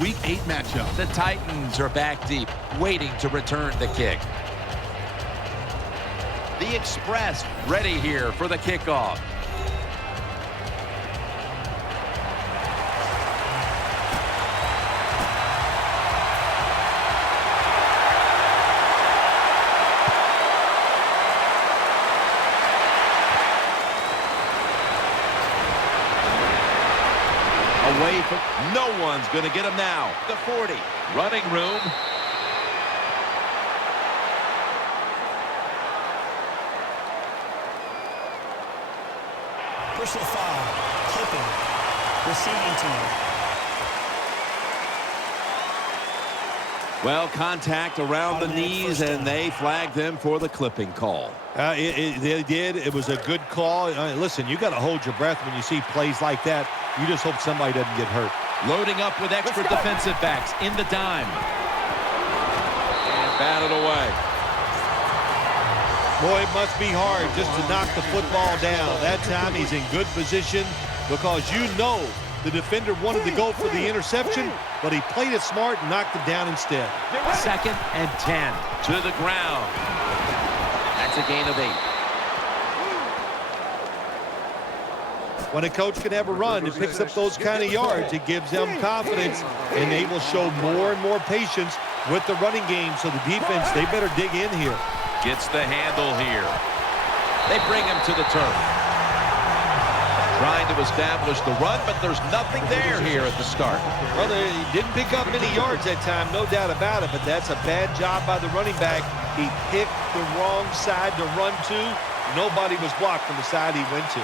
Week 8 matchup. The Titans are back deep, waiting to return the kick. The Express ready here for the kickoff. Away from, no one's going to get him now. The 40, running room. Personal foul, clipping, receiving team. Well, contact around the knees, and they flagged them for the clipping call. They did. It was a good call. Listen, you got to hold your breath when you see plays like that. You just hope somebody doesn't get hurt. Loading up with extra defensive backs in the dime. And batted away. Boy, it must be hard just to knock the football down. That time he's in good position because you know the defender wanted to go for the interception, but he played it smart and knocked it down instead. 2nd and 10 to the ground. That's a gain of 8. When a coach can have a run that picks up those kind of yards, it gives them confidence, and they will show more and more patience with the running game. So the defense, they better dig in here. Gets the handle here. They bring him to the turf. Trying to establish the run, but there's nothing there here at the start. Brother, he didn't pick up many yards that time, no doubt about it, but that's a bad job by the running back. He picked the wrong side to run to. Nobody was blocked from the side he went to.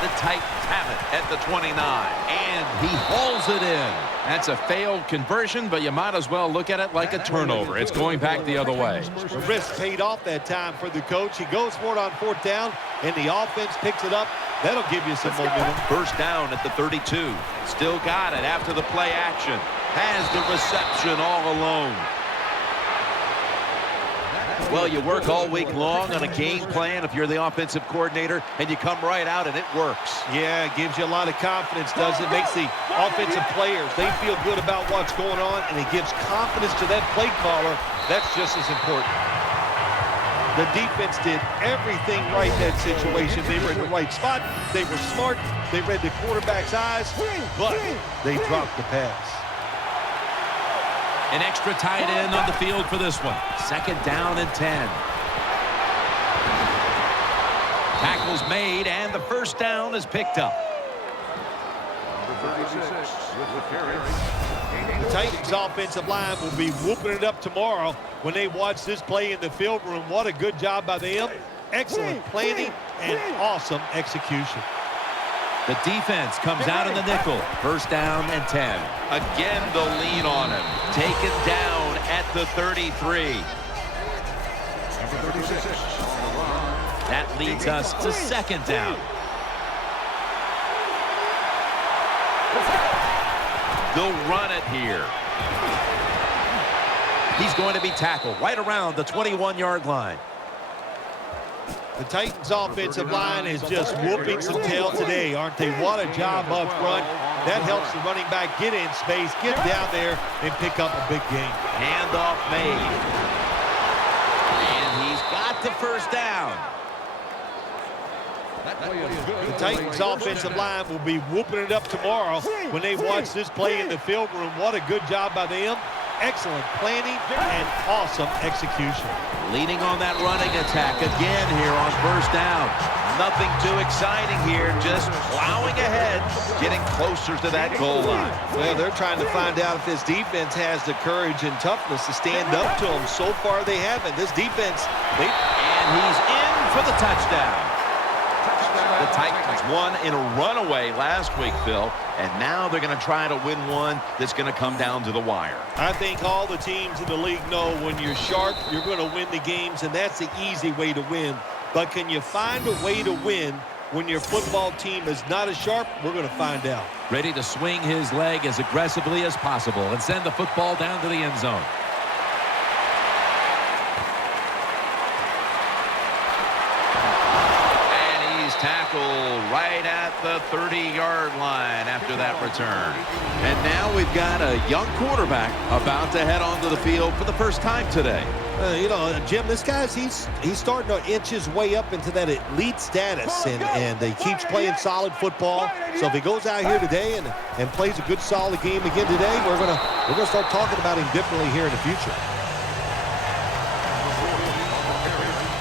The Titans have it at the 29, and he hauls it in. That's a failed conversion, but you might as well look at it like a turnover. It's going back the other way. The risk paid off that time for the coach. He goes for it on 4th down, and the offense picks it up. That'll give you some momentum. First down at the 32. Still got it after the play action. Has the reception all alone. Well, you work all week long on a game plan if you're the offensive coordinator, and you come right out and it works. Yeah, it gives you a lot of confidence, doesn't it? Makes the offensive players, they feel good about what's going on, and it gives confidence to that play caller. That's just as important. The defense did everything right in that situation. They were in the right spot. They were smart. They read the quarterback's eyes, but they dropped the pass. An extra tight end on the field for this one. 2nd down and 10. Tackle's made, and the first down is picked up. The Titans offensive line will be whooping it up tomorrow when they watch this play in the film room. What a good job by them. Excellent planning and awesome execution. The defense comes out in the nickel. 1st down and 10. Again, the lean on him. Taken down at the 33. That leads us to 2nd down. They'll run it here. He's going to be tackled right around the 21-yard line. The Titans offensive line is just whooping some tail today, aren't they? What a job up front. That helps the running back get in space, get down there, and pick up a big gain. Handoff made. And he's got the first down. The Titans offensive line will be whooping it up tomorrow when they watch this play in the film room. What a good job by them. Excellent planning and awesome execution. Leaning on that running attack again here on 1st down. Nothing too exciting here, just plowing ahead, getting closer to that goal line. Well, they're trying to find out if this defense has the courage and toughness to stand up to them. So far, they haven't. This defense, and he's in for the touchdown. The Titans won in a runaway last week, Phil, and now they're going to try to win one that's going to come down to the wire. I think all the teams in the league know when you're sharp, you're going to win the games, and that's the easy way to win. But can you find a way to win when your football team is not as sharp? We're going to find out. Ready to swing his leg as aggressively as possible and send the football down to the end zone. tackle right at the 30-yard line after that return. And now we've got a young quarterback about to head onto the field for the first time today. You know, Jim, this guy's he's starting to inch his way up into that elite status, and he keeps playing solid football. So if he goes out here today and plays a good solid game again today, we're gonna start talking about him differently here in the future.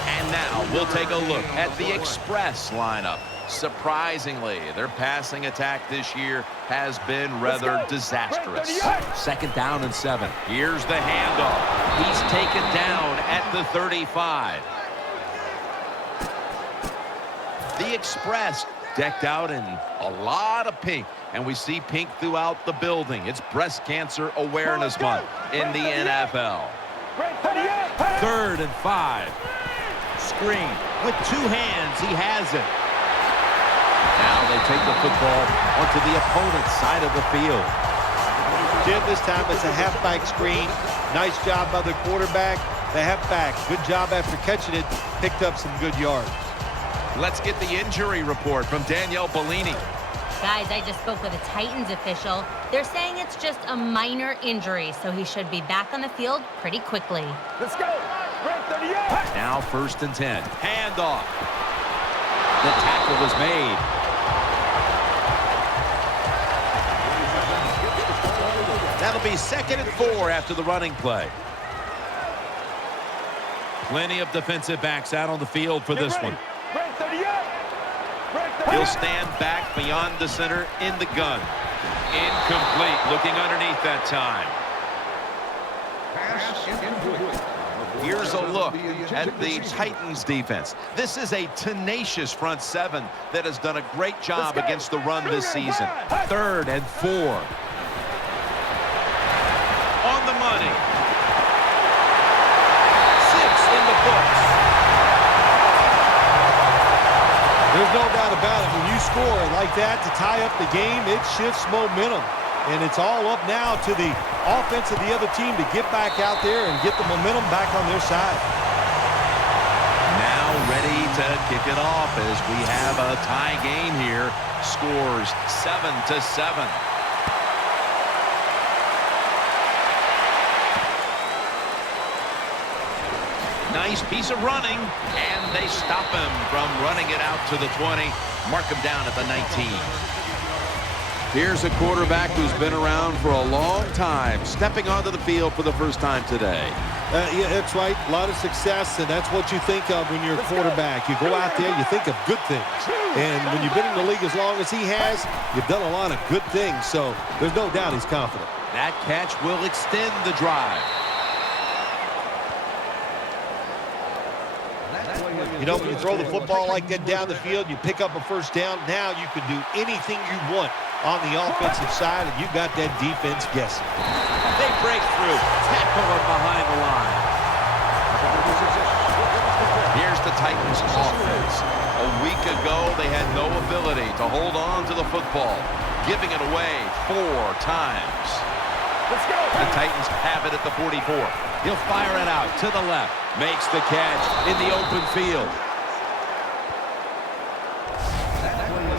And now we'll take a look at the Express lineup. Surprisingly, their passing attack this year has been rather disastrous. 2nd down and 7. Here's the handoff. He's taken down at the 35. The Express decked out in a lot of pink, and we see pink throughout the building. It's Breast Cancer Awareness Month in the NFL. 3rd and 5. Screen with 2 hands. He has it. Now they take the football onto the opponent's side of the field. Jim, this time it's a halfback screen. Nice job by the quarterback. The halfback, good job after catching it. Picked up some good yards. Let's get the injury report from Danielle Bellini. Guys, I just spoke with a Titans official. They're saying it's just a minor injury, so he should be back on the field pretty quickly. Let's go. Right 38. Now 1st and 10. Handoff. The tackle is made. That'll be 2nd and 4 after the running play. Plenty of defensive backs out on the field for this one. He'll stand back beyond the center in the gun. Incomplete. Looking underneath that time. Here's a look at the Titans defense. This is a tenacious front 7 that has done a great job against the run this season. 3rd and 4. On the money. 6 in the books. There's no doubt about it. When you score like that to tie up the game, it shifts momentum. And it's all up now to the offense of the other team to get back out there and get the momentum back on their side. Now ready to kick it off as we have a tie game here. Scores 7-7. Nice piece of running, and they stop him from running it out to the 20. Mark him down at the 19. Here's a quarterback who's been around for a long time, stepping onto the field for the first time today. Yeah, that's right. A lot of success, and that's what you think of when you're a quarterback. You go out there, you think of good things. And when you've been in the league as long as he has, you've done a lot of good things. So there's no doubt he's confident. That catch will extend the drive. You know, when you throw the football like that down the field, you pick up a 1st down. Now you can do anything you want on the offensive side, and you got that defense guessing. They break through, tackle him behind the line. Here's the Titans offense. A week ago, they had no ability to hold on to the football, giving it away 4 times. Let's go. The Titans have it at the 44. He'll fire it out to the left. Makes the catch in the open field.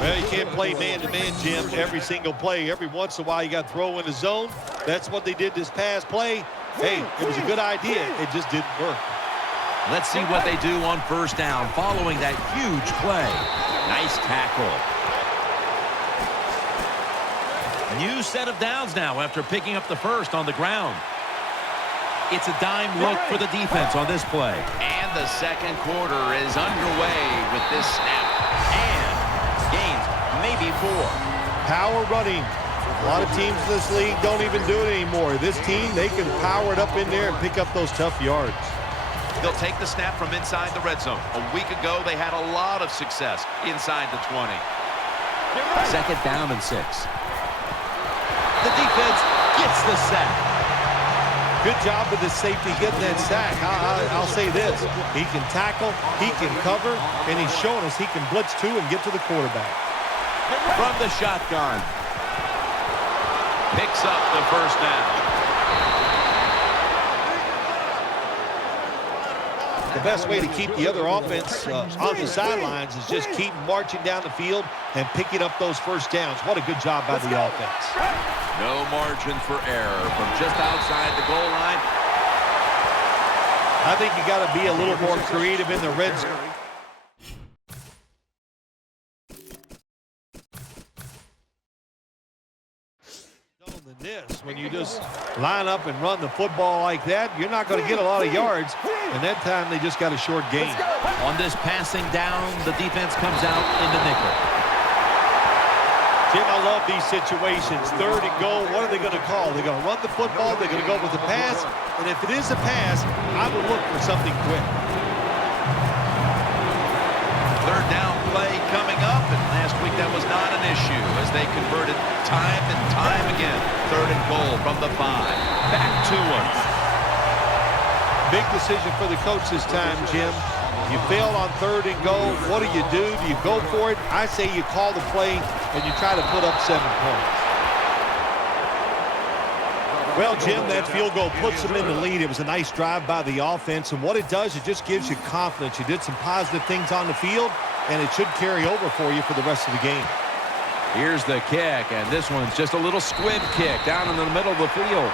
Well, you can't play man-to-man, Jim, every single play. Every once in a while, you got to throw in the zone. That's what they did this past play. Hey, it was a good idea. It just didn't work. Let's see what they do on 1st down following that huge play. Nice tackle. New set of downs now after picking up the 1st on the ground. It's a dime look for the defense on this play. And the 2nd quarter is underway with this snap. And gains maybe 4. Power running. A lot of teams in this league don't even do it anymore. This team, they can power it up in there and pick up those tough yards. They'll take the snap from inside the red zone. A week ago, they had a lot of success inside the 20. 2nd down and 6. The defense gets the sack. Good job with the safety getting that sack. I'll say this. He can tackle, he can cover, and he's showing us he can blitz too and get to the quarterback. From the shotgun. Picks up the 1st down. the best way to keep the other offense on the sidelines is just keep marching down the field and picking up those first downs. What a good job by the offense. No margin for error from just outside the goal line. I think you got to be a little more creative in the red zone. Than this, when you just line up and run the football like that, you're not going to get a lot of yards, and that time they just got a short gain. On this passing down, the defense comes out in the nickel. Jim, I love these situations. 3rd and goal, what are they going to call? They're going to run the football, they're going to go with the pass, and if it is a pass, I would look for something quick. 3rd down play coming up, and last week that was not an issue as they converted time and time again. 3rd and goal from the 5. Back to them. Big decision for the coach this time, Jim. You fail on 3rd and goal. What do? Do you go for it? I say you call the play and you try to put up 7 points. Well, Jim, that field goal puts them in the lead. It was a nice drive by the offense, and what it does, it just gives you confidence. You did some positive things on the field, and it should carry over for you for the rest of the game. Here's the kick, and this one's just a little squib kick down in the middle of the field.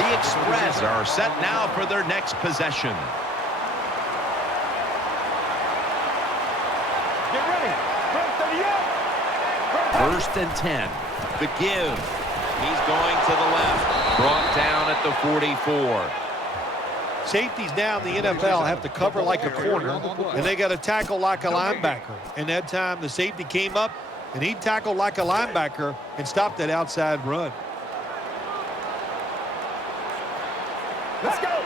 The Express are set now for their next possession. Get ready. 1st and 10. The give. He's going to the left. Brought down at the 44. Safeties now in the NFL have to cover like a corner, and they got to tackle like a linebacker. And that time the safety came up, and he tackled like a linebacker and stopped that outside run. Let's go.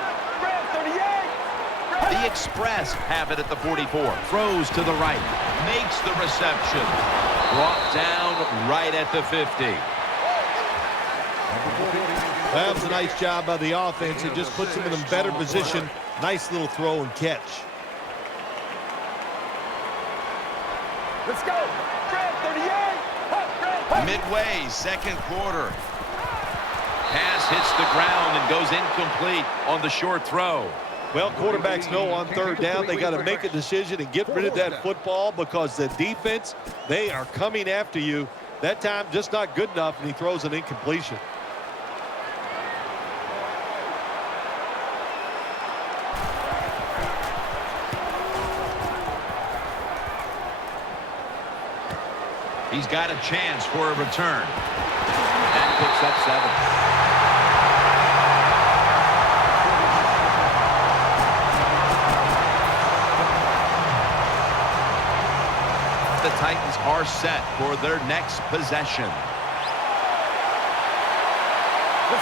38. The Express have it at the 44. Throws to the right. Makes the reception. Brought down right at the 50. That was a nice job by the offense. It just puts them in a better position. Nice little throw and catch. Let's go. 38. Midway, 2nd quarter. Pass hits the ground and goes incomplete on the short throw. Well, quarterbacks know on 3rd down they got to make a decision and get rid of that football because the defense, they are coming after you. That time just not good enough, and he throws an incompletion. He's got a chance for a return. That picks up 7. The Titans are set for their next possession.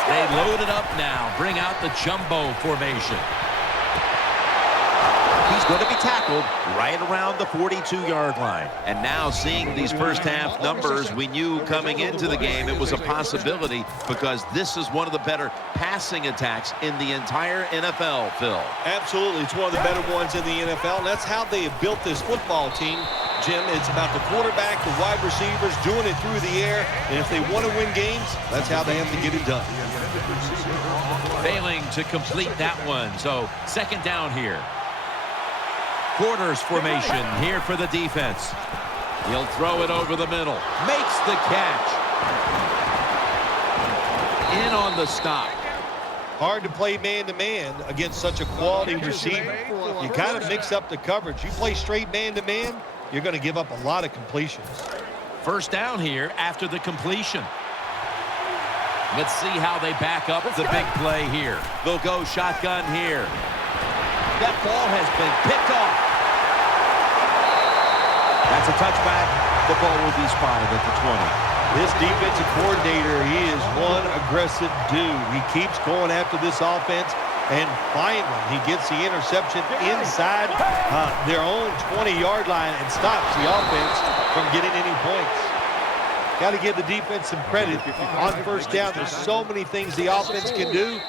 They load it up now. Bring out the jumbo formation. He's going to be tackled right around the 42-yard line. And now seeing these first-half numbers, we knew coming into the game it was a possibility because this is one of the better passing attacks in the entire NFL, Phil. Absolutely. It's one of the better ones in the NFL, and that's how they have built this football team. Jim, it's about the quarterback, the wide receivers, doing it through the air, and if they want to win games, that's how they have to get it done. Failing to complete that one, so 2nd down here. Quarters formation here for the defense. He'll throw it over the middle. Makes the catch. In on the stop. Hard to play man-to-man against such a quality receiver. You kind of mix up the coverage. You play straight man-to-man, you're going to give up a lot of completions. 1st down here after the completion. Let's see how they back up the big play here. They'll go shotgun here. That ball has been picked off. That's a touchback. The ball will be spotted at the 20. This defensive coordinator, he is one aggressive dude. He keeps going after this offense, and finally he gets the interception inside their own 20-yard line and stops the offense from getting any points. Got to give the defense some credit. On 1st down, there's so many things the offense can do.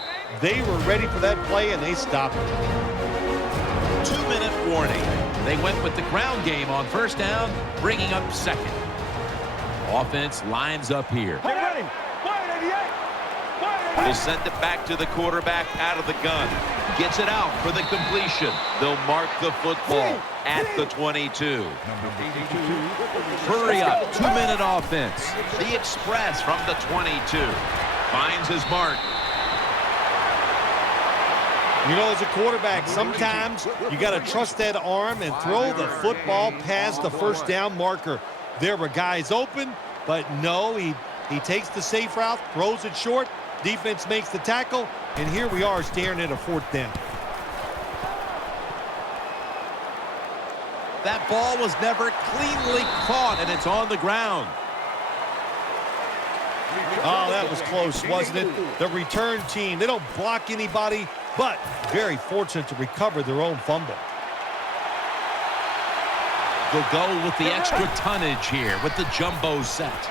They were ready for that play, and they stopped it. 2-minute warning. They went with the ground game on 1st down, bringing up 2nd. Offense lines up here. Get ready. will send it back to the quarterback out of the gun. Gets it out for the completion. They'll mark the football at the 22. Hurry up, 2-minute offense. The Express from the 22. Finds his mark. You know, as a quarterback, sometimes you got to trust that arm and throw the football past the first down marker. There were guys open, but no, he takes the safe route, throws it short. Defense makes the tackle, and here we are staring at a 4th down. That ball was never cleanly caught, and it's on the ground. Oh, that was close, wasn't it? The return team, they don't block anybody, but very fortunate to recover their own fumble. They'll go with the extra tonnage here with the jumbo set.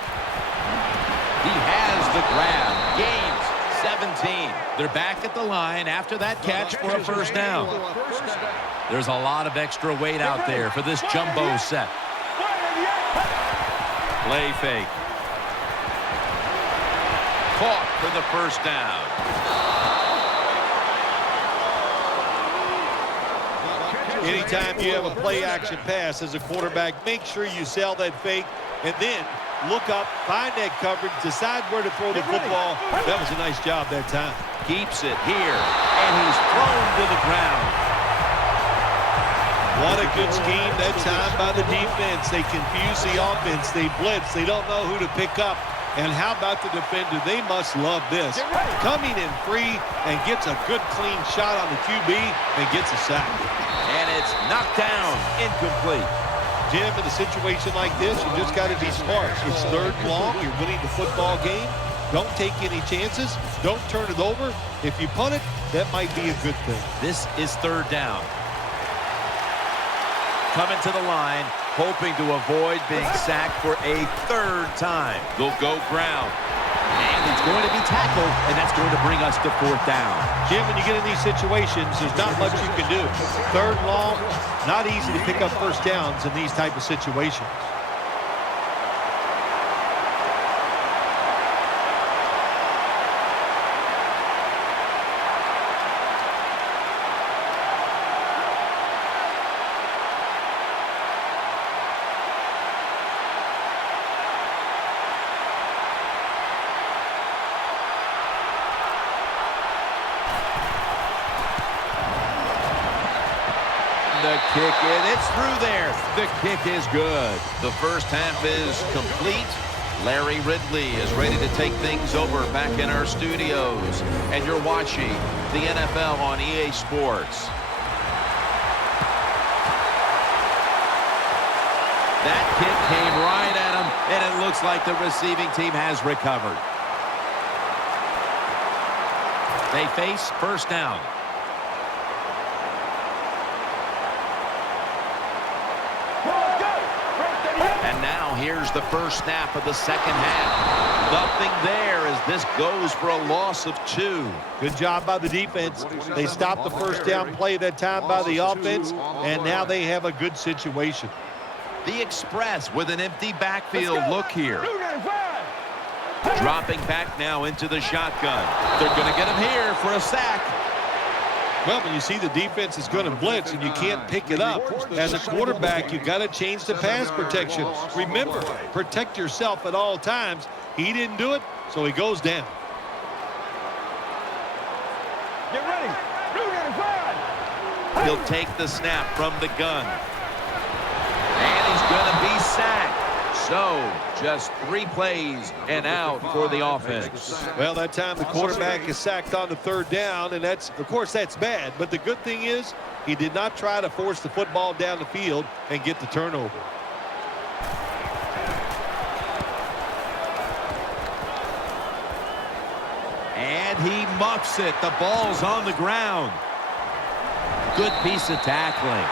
He has the grab. Gains 17. They're back at the line after that catch for a first down. There's a lot of extra weight out there for this jumbo set. Play fake. Caught for the first down. Anytime you have a play-action pass as a quarterback, make sure you sell that fake and then look up, find that coverage, decide where to throw the football. That was a nice job that time. Keeps it here, and he's thrown to the ground. What a good scheme that time by the defense. They confuse the offense. They blitz. They don't know who to pick up. And how about the defender? They must love this. Coming in free and gets a good clean shot on the QB and gets a sack. And it's knocked down, incomplete. Jim, in a situation like this, you just got to be smart. It's 3rd long. You're winning the football game. Don't take any chances. Don't turn it over. If you punt it, that might be a good thing. This is 3rd down. Coming to the line, hoping to avoid being sacked for a 3rd time. They'll go ground. And he's going to be tackled, and that's going to bring us to 4th down. Jim, when you get in these situations, there's not much you can do. 3rd long, not easy to pick up first downs in these type of situations. The kick, and it's through there. The kick is good. The first half is complete. Larry Ridley is ready to take things over back in our studios. And you're watching the NFL on EA Sports. That kick came right at him, and it looks like the receiving team has recovered. They face first down. And now here's the first snap of the second half. Nothing there as this goes for a loss of 2. Good job by the defense. They stopped the first down play that time by the offense, and now they have a good situation. The Express with an empty backfield look here. Dropping back now into the shotgun. They're going to get him here for a sack. Well, when you see the defense is going to blitz and you can't pick it up, as a quarterback, you got to change the pass protection. Remember, protect yourself at all times. He didn't do it, so he goes down. Get ready. He'll take the snap from the gun. And he's going to be sacked. So, just 3 plays and out for the offense. Well, that time the quarterback is sacked on the 3rd down, and that's, of course, that's bad. But the good thing is he did not try to force the football down the field and get the turnover. And he muffs it. The ball's on the ground. Good piece of tackling.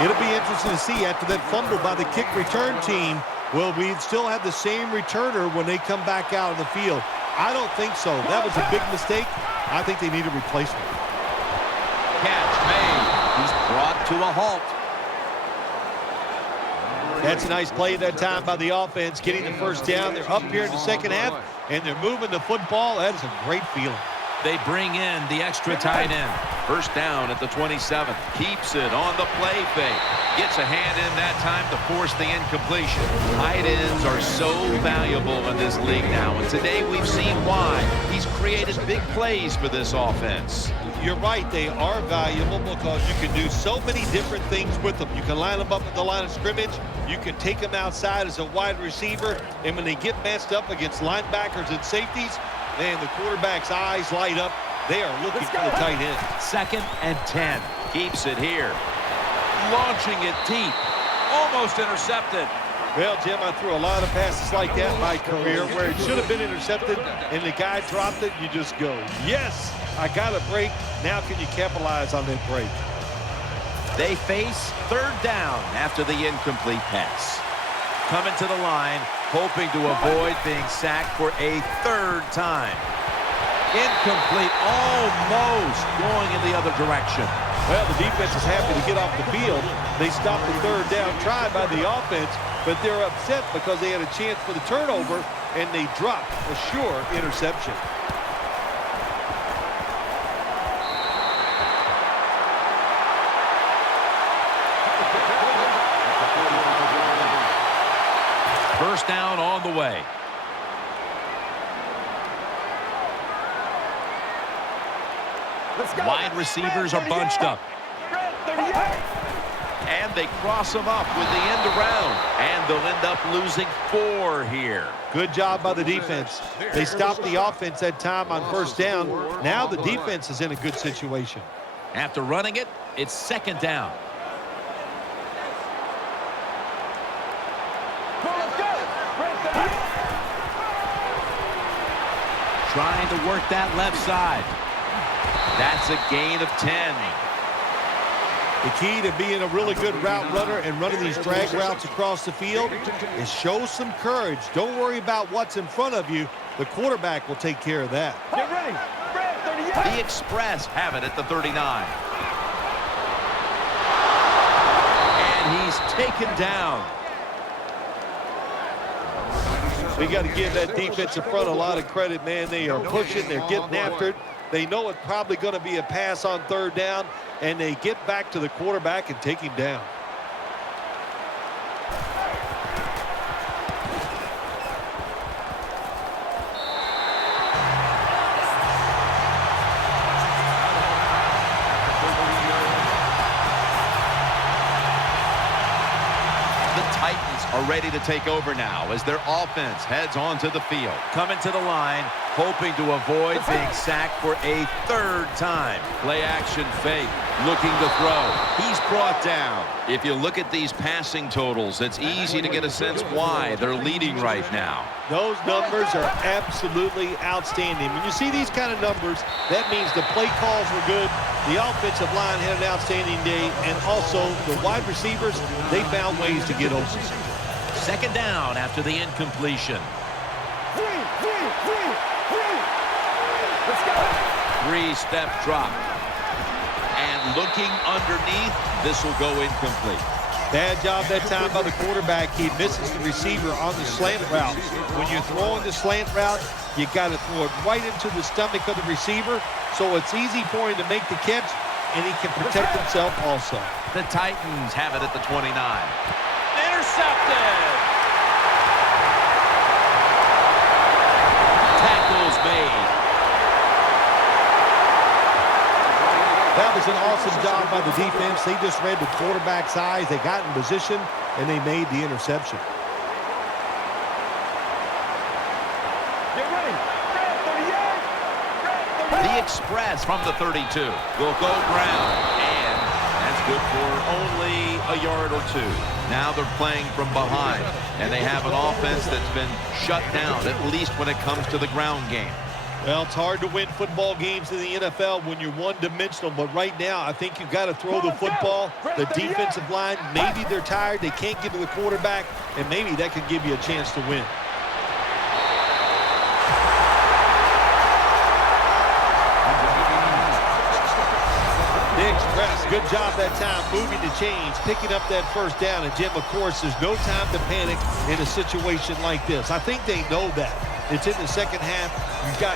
It'll be interesting to see after that fumble by the kick return team, will we still have the same returner when they come back out of the field? I don't think so. That was a big mistake. I think they need a replacement. Catch made. He's brought to a halt. That's a nice play that time by the offense, getting the first down. They're up here in the second half, and they're moving the football. That is a great feeling. They bring in the extra tight end. First down at the 27. Keeps it on the play fake. Gets a hand in that time to force the incompletion. Tight ends are so valuable in this league now, and today we've seen why. He's created big plays for this offense. You're right, they are valuable because you can do so many different things with them. You can line them up at the line of scrimmage. You can take them outside as a wide receiver. And when they get matched up against linebackers and safeties, man, the quarterback's eyes light up. They are looking for the tight end. 2nd and 10. Keeps it here. Launching it deep. Almost intercepted. Well, Jim, I threw a lot of passes like that in my career where it should have been intercepted and the guy dropped it. You just go, yes, I got a break. Now can you capitalize on that break? They face 3rd down after the incomplete pass. Coming to the line, hoping to avoid being sacked for a 3rd time. Incomplete, almost going in the other direction. Well, the defense is happy to get off the field. They stopped the 3rd down try by the offense, but they're upset because they had a chance for the turnover, and they dropped a sure interception. First down on the way. Wide receivers are bunched up. And they cross them up with the end around. And they'll end up losing 4 here. Good job by the defense. They stopped the offense that time on first down. Now the defense is in a good situation. After running it, it's 2nd down. Trying to work that left side. That's a gain of 10. The key to being a really good route runner and running these drag routes across the field is show some courage. Don't worry about what's in front of you. The quarterback will take care of that. Get ready. The Express have it at the 39. And he's taken down. We got to give that defensive front a lot of credit, man. They are pushing. They're getting after it. They know it's probably going to be a pass on 3rd down, and they get back to the quarterback and take him down. Titans are ready to take over now as their offense heads onto the field. Coming to the line, hoping to avoid being sacked for a 3rd time. Play action fake, looking to throw. He's brought down. If you look at these passing totals, it's easy to get a sense why they're leading right now. Those numbers are absolutely outstanding. When you see these kind of numbers, that means the play calls were good, the offensive line had an outstanding day, and also the wide receivers, they found ways to get open. 2nd down after the incompletion. Let's go. 3-step drop. And looking underneath, this will go incomplete. Bad job that time by the quarterback. He misses the receiver on the slant route. When you're throwing the slant route, you got to throw it right into the stomach of the receiver, so it's easy for him to make the catch, and he can protect himself also. The Titans have it at the 29. Intercepted! Tackles made. That was an awesome job by the defense. They just read the quarterback's eyes. They got in position, and they made the interception. Get ready. The Express from the 32 will go ground, and that's good for only a yard or 2. Now they're playing from behind, and they have an offense that's been shut down, at least when it comes to the ground game. Well, it's hard to win football games in the NFL when you're one-dimensional, but right now I think you've got to throw the football. The defensive line, maybe they're tired, they can't get to the quarterback, and maybe that could give you a chance to win. The Express Good job that time moving the chains, picking up that first down. And, Jim, of course, there's no time to panic in a situation like this. I think they know that. It's in the second half.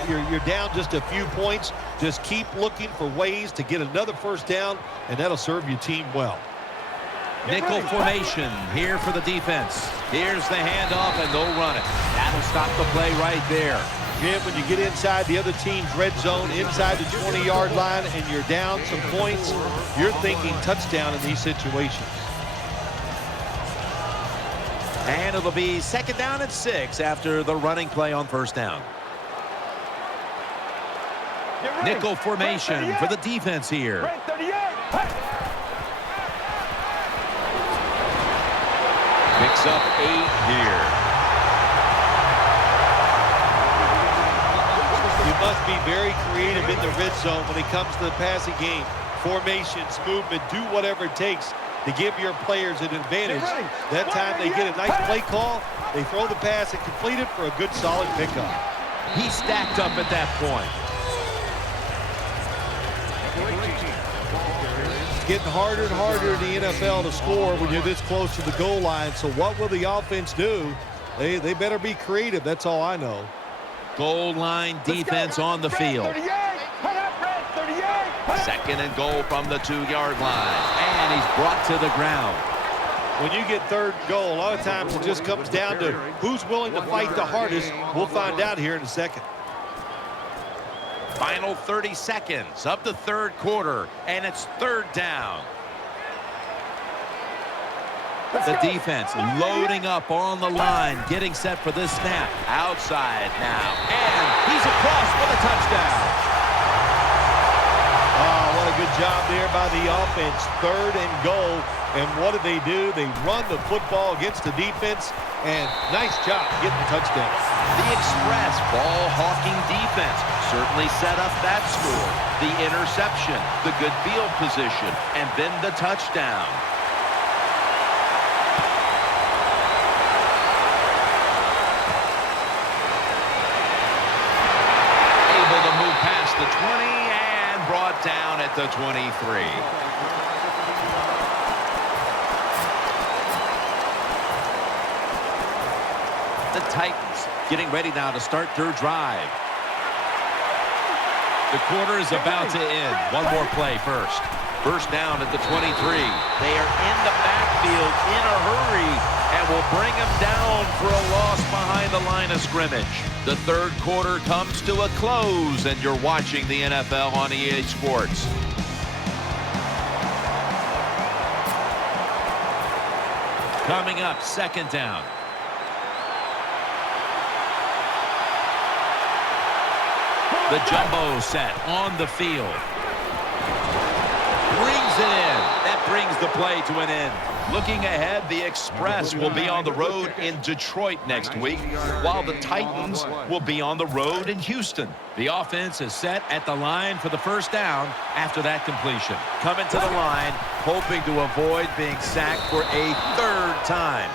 You're down just a few points. Just keep looking for ways to get another first down, and that'll serve your team well. Nickel formation here for the defense. Here's the handoff, and they'll run it. That'll stop the play right there. Jim, when you get inside the other team's red zone, inside the 20-yard line, and you're down some points, you're thinking touchdown in these situations. And it'll be 2nd down and 6 after the running play on first down. Nickel formation for the defense here. Picks up 8 here. You must be very creative in the red zone when it comes to the passing game. Formations, movement, do whatever it takes to give your players an advantage. That time they get a nice play call, they throw the pass and complete it for a good solid pickup. He stacked up at that point. It's getting harder and harder in the NFL to score when you're this close to the goal line. So what will the offense do? They better be creative. That's all I know. Goal line defense on the field. 2nd and goal from the 2-yard line. And he's brought to the ground. When you get 3rd and goal, a lot of times it just comes down to who's willing to fight the hardest. We'll find out here in a second. Final 30 seconds of the 3rd quarter, and it's 3rd down. The defense loading up on the line, getting set for this snap. Outside now, and he's across for the touchdown. Oh, what a good job there by the offense. 3rd and goal, and what do? They run the football against the defense, and nice job getting the touchdown. The express ball-hawking defense certainly set up that score. The interception, the good field position, and then the touchdown. Able to move past the 20 and brought down at the 23. The Titans getting ready now to start their drive. The quarter is about to end. One more play first. First down at the 23. They are in the backfield in a hurry and will bring him down for a loss behind the line of scrimmage. The 3rd quarter comes to a close, and you're watching the NFL on EA Sports. Coming up, 2nd down. The jumbo set on the field. Brings it in. That brings the play to an end. Looking ahead, the Express will be on the road in Detroit next week, while the Titans will be on the road in Houston. The offense is set at the line for the first down after that completion. Coming to the line, hoping to avoid being sacked for a 3rd time.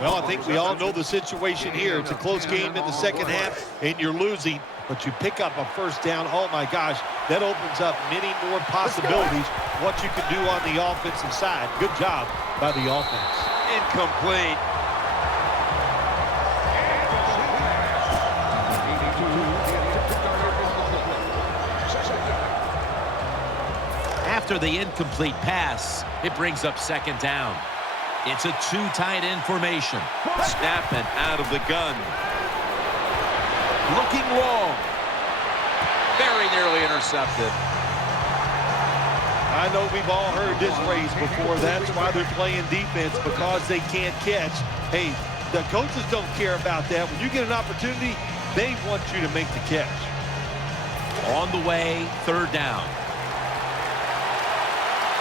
Well, I think we all know the situation here. It's a close game in the second half, and you're losing, but you pick up a first down. Oh, my gosh, that opens up many more possibilities, what you can do on the offensive side. Good job by the offense. Incomplete. After the incomplete pass, it brings up 2nd down. It's a 2 tight end formation. Snapping out of the gun. Looking long. Very nearly intercepted. I know we've all heard this phrase before. That's why they're playing defense, because they can't catch. Hey, the coaches don't care about that. When you get an opportunity, they want you to make the catch. On the way, 3rd down.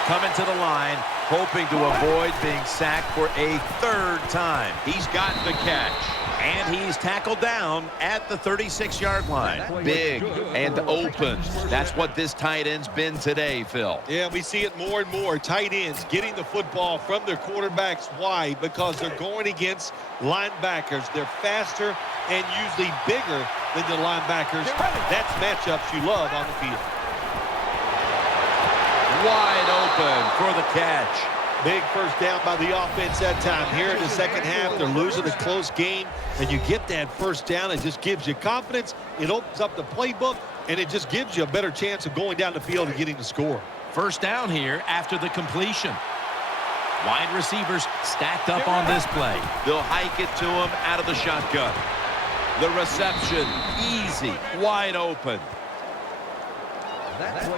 Coming to the line, hoping to avoid being sacked for a 3rd time. He's got the catch. And he's tackled down at the 36-yard line. Big and open. That's what this tight end's been today, Phil. Yeah, we see it more and more. Tight ends getting the football from their quarterbacks. Why? Because they're going against linebackers. They're faster and usually bigger than the linebackers. That's matchups you love on the field. wide open for the catch. Big first down by the offense that time. Here in the second half, they're losing a close game, and you get that first down. It just gives you confidence. It opens up the playbook, and it just gives you a better chance of going down the field and getting the score. First down here after the completion. Wide receivers stacked up on this play. They'll hike it to him out of the shotgun. The reception, easy, wide open.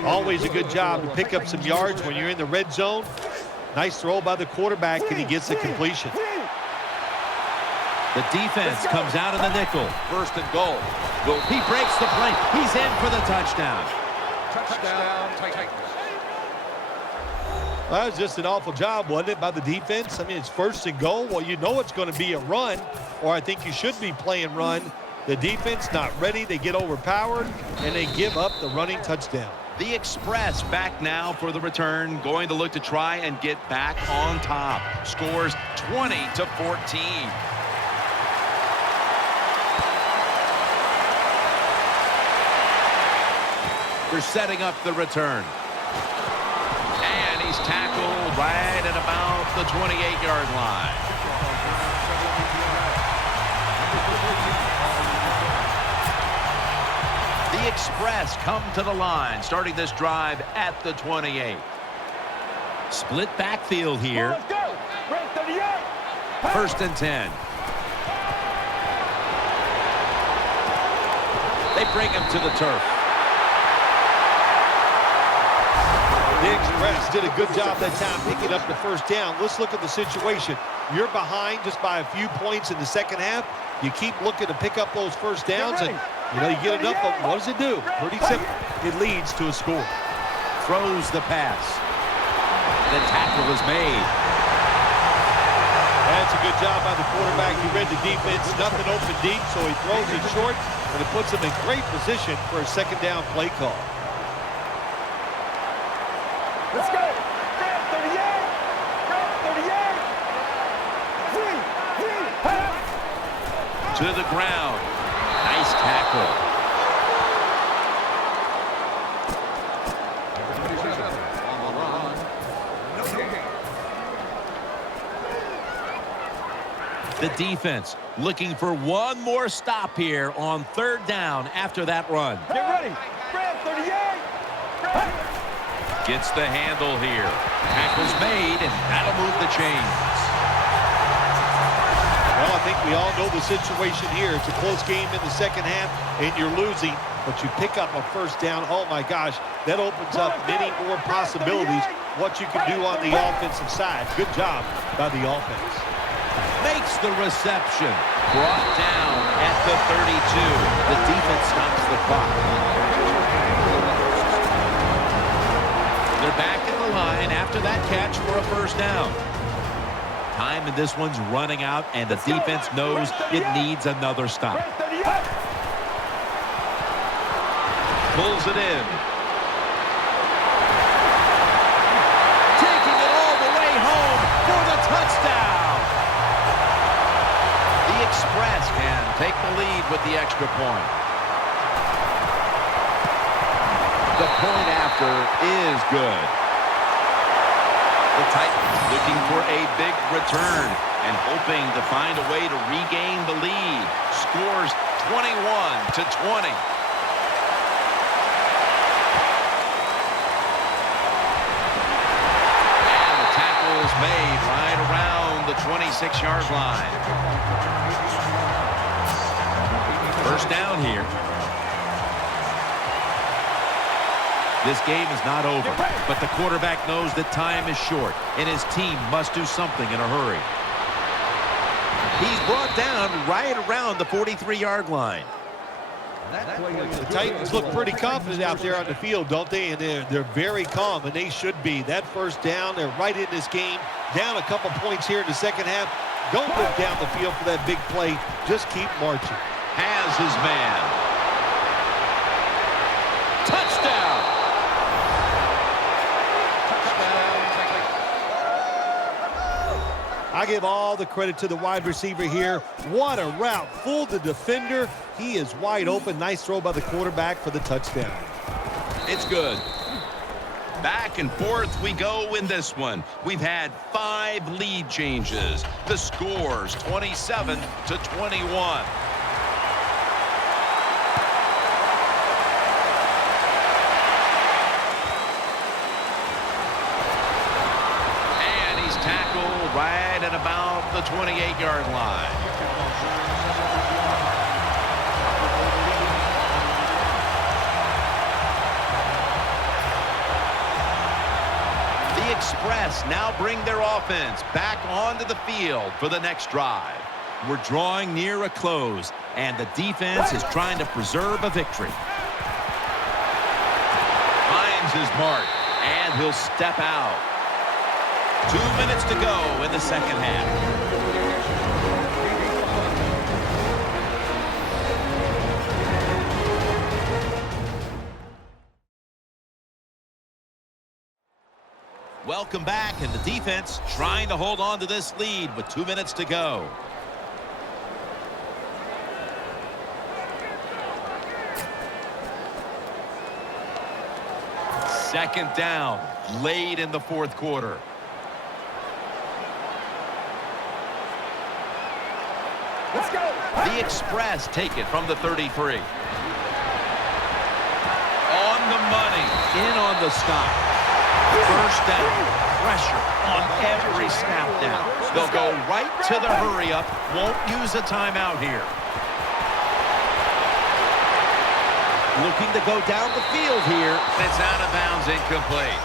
Always a good job to pick up some yards when you're in the red zone. Nice throw by the quarterback, and he gets the completion. The defense comes out in the nickel. First and goal. He breaks the play. He's in for the touchdown. Touchdown, Titans. Well, that was just an awful job, wasn't it, by the defense? I mean, it's first and goal. Well, you know it's going to be a run, or I think you should be playing run. The defense not ready. They get overpowered, and they give up the running touchdown. The Express back now for the return, going to look to try and get back on top. Scores 20-14. They're setting up the return. And he's tackled right at about the 28-yard line. The Express come to the line, starting this drive at the 28. Split backfield here. Let's go. Red 38. First and 10. They bring him to the turf. The Express did a good job that time picking up the first down. Let's look at the situation. You're behind just by a few points in the second half. You keep looking to pick up those first downs, and you get enough of them. What does it do? Pretty simple. It leads to a score. Throws the pass. The tackle is made. That's a good job by the quarterback. He read the defense. Nothing open deep, so he throws it short, and it puts him in great position for a second down play call. Let's go. Red 38. Red 38. To the ground. Nice tackle. The defense looking for one more stop here on third down after that run. Get ready. Red 38. Red. Gets the handle here. Tackle's made, and that'll move the chains. Well, I think we all know the situation here. It's a close game in the second half, and you're losing, but you pick up a first down. Oh, my gosh, that opens up many more possibilities, what you can do on the offensive side. Good job by the offense. Makes the reception. Brought down at the 32. The defense stops the clock. They're back in the line after that catch for a first down. Time in this one's running out, and the defense knows it needs another stop. Pulls it in. Taking it all the way home for the touchdown. The Express can take the lead with the extra point. The point after is good. The Titans looking for a big return and hoping to find a way to regain the lead. Scores 21-20. And the tackle is made right around the 26-yard line. First down here. This game is not over, but the quarterback knows that time is short, and his team must do something in a hurry. He's brought down right around the 43-yard line. The Titans look pretty confident out there on the field, don't they? And they're very calm, and they should be. That first down, they're right in this game. Down a couple points here in the second half. Don't look down the field for that big play. Just keep marching. Has his man. Touchdown! I give all the credit to the wide receiver here. What a route. Fooled the defender. He is wide open. Nice throw by the quarterback for the touchdown. It's good. Back and forth we go in this one. We've had 5 lead changes. The score's 27-21. And he's tackled right at about the 28-yard line. Express now bring their offense back onto the field for the next drive. We're drawing near a close, and the defense is trying to preserve a victory. Finds his mark, and he'll step out. 2 minutes to go in the second half. Welcome back, and the defense trying to hold on to this lead with 2 minutes to go. Second down, late in the fourth quarter. Let's go. The Express take it from the 33. On the money, in on the stop. First down, pressure on every snap down. They'll go right to the hurry-up, won't use a timeout here. Looking to go down the field here. It's out of bounds, incomplete.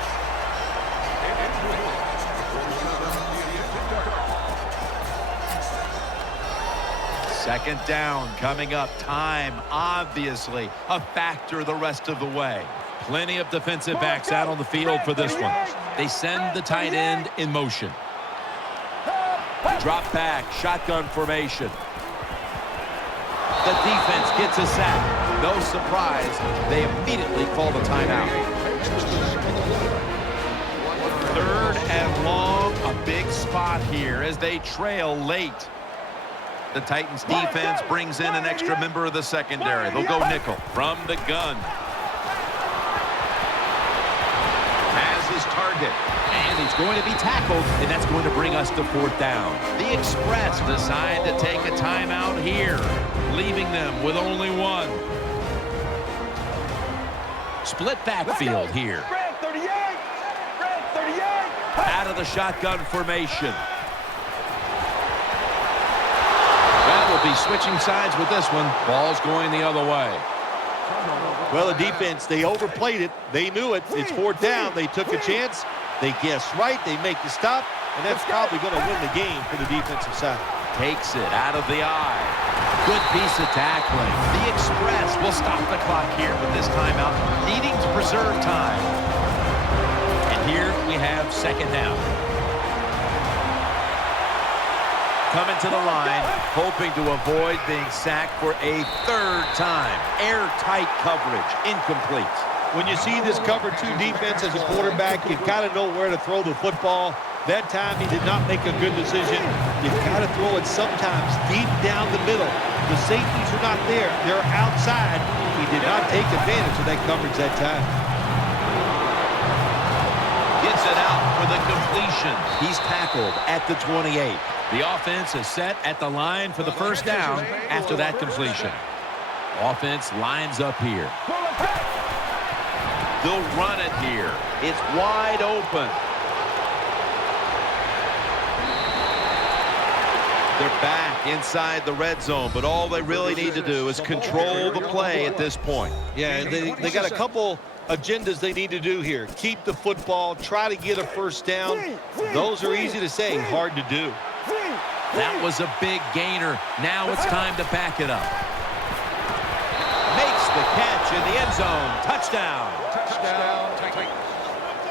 Second down coming up. Time, obviously, a factor the rest of the way. Plenty of defensive backs out on the field for this one. They send the tight end in motion. Drop back, shotgun formation. The defense gets a sack. No surprise, they immediately call the timeout. Third and long, a big spot here as they trail late. The Titans defense brings in an extra member of the secondary. They'll go nickel from the gun. Target, and he's going to be tackled, and that's going to bring us to fourth down. The Express decide to take a timeout here, leaving them with only one. Split backfield here. Out of the shotgun formation. Well, we'll be switching sides with this one. Ball's going the other way. Well, the defense, they overplayed it. They knew it. It's fourth down. They took a chance. They guessed right. They make the stop. And that's probably going to win the game for the defensive side. Takes it out of the eye. Good piece of tackling. The Express will stop the clock here with this timeout, needing to preserve time. And here we have second down. Coming to the line, hoping to avoid being sacked for a third time. Airtight coverage, incomplete. When you see this cover 2 defense as a quarterback, you've got to know where to throw the football. That time he did not make a good decision. You've got to throw it sometimes deep down the middle. The safeties are not there. They're outside. He did not take advantage of that coverage that time. Gets it out for the completion. He's tackled at the 28. The offense is set at the line for the first down after that completion. Offense lines up here. They'll run it here. It's wide open. They're back inside the red zone, but all they really need to do is control the play at this point. Yeah, they got a couple agendas they need to do here. Keep the football, try to get a first down. Those are easy to say, hard to do. That was a big gainer. Now it's time to back it up. Makes the catch in the end zone. Touchdown.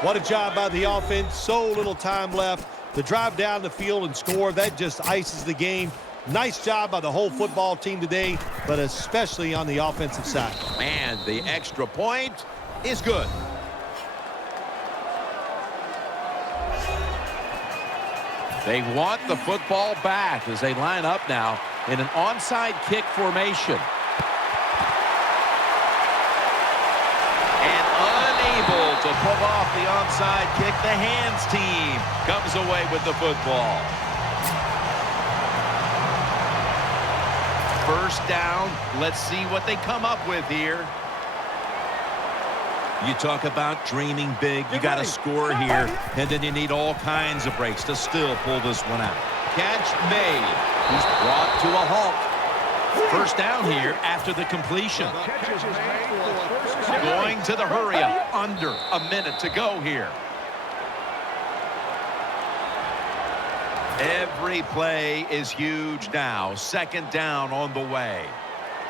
What a job by the offense. So little time left. To drive down the field and score, that just ices the game. Nice job by the whole football team today, but especially on the offensive side. And the extra point is good. They want the football back as they line up now in an onside kick formation. And unable To pull off the onside kick, the hands team comes away with the football. First down. Let's see what they come up with here. You talk about dreaming big. You got to score here, and then you need all kinds of breaks to still pull this one out. Catch made. He's brought to a halt. First down here after the completion. Going to the hurry-up. Under a minute to go here. Every play is huge now. Second down on the way.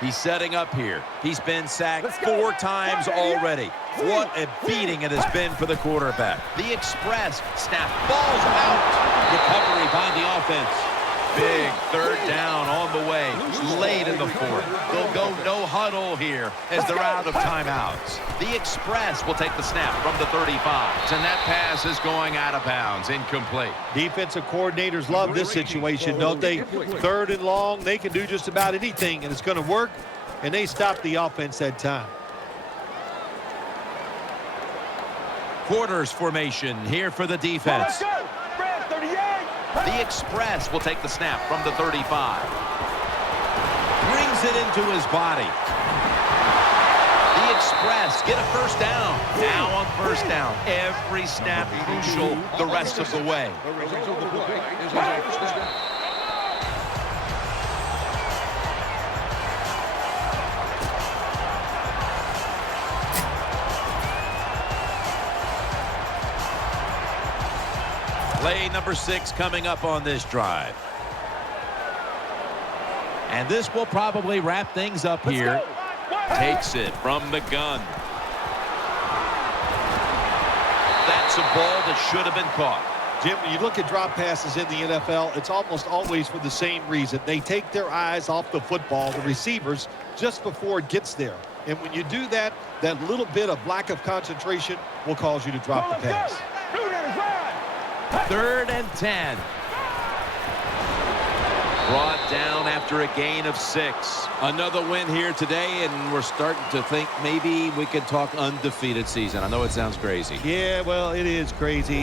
He's setting up here. He's been sacked 4 times already. What a beating it has been for the quarterback. The express snap, balls out. Recovery by the offense. Big third down on the way. Late in the fourth. They'll go no huddle here as they're out of timeouts. The express will take the snap from the 35. And that pass is going out of bounds. Incomplete. Defensive coordinators love this situation, don't they? Third and long, they can do just about anything, and it's going to work, and they stop the offense that time. Quarters formation here for the defense. The express will take the snap from the 35. Brings it into his body. The express get a first down. Now on first down. Every snap crucial the rest of the way. Play number 6 coming up on this drive. And this will probably wrap things up here. Takes it from the gun. That's a ball that should have been caught. Jim, when you look at drop passes in the NFL, it's almost always for the same reason. They take their eyes off the football, the receivers, just before it gets there. And when you do that, that little bit of lack of concentration will cause you to drop the pass. 3rd and 10. Brought down after a gain of 6. Another win here today, and we're starting to think maybe we could talk undefeated season. I know it sounds crazy. Yeah, well, it is crazy.